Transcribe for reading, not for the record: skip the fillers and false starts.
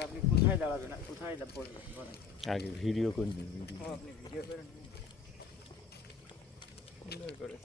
আর আপনি কোথায় দাঁড়াবেন আর কোথায় বসবেন বলেন? আগে ভিডিও করে নিন, ভিডিও আপনি ভিডিও করেন সুন্দর করে।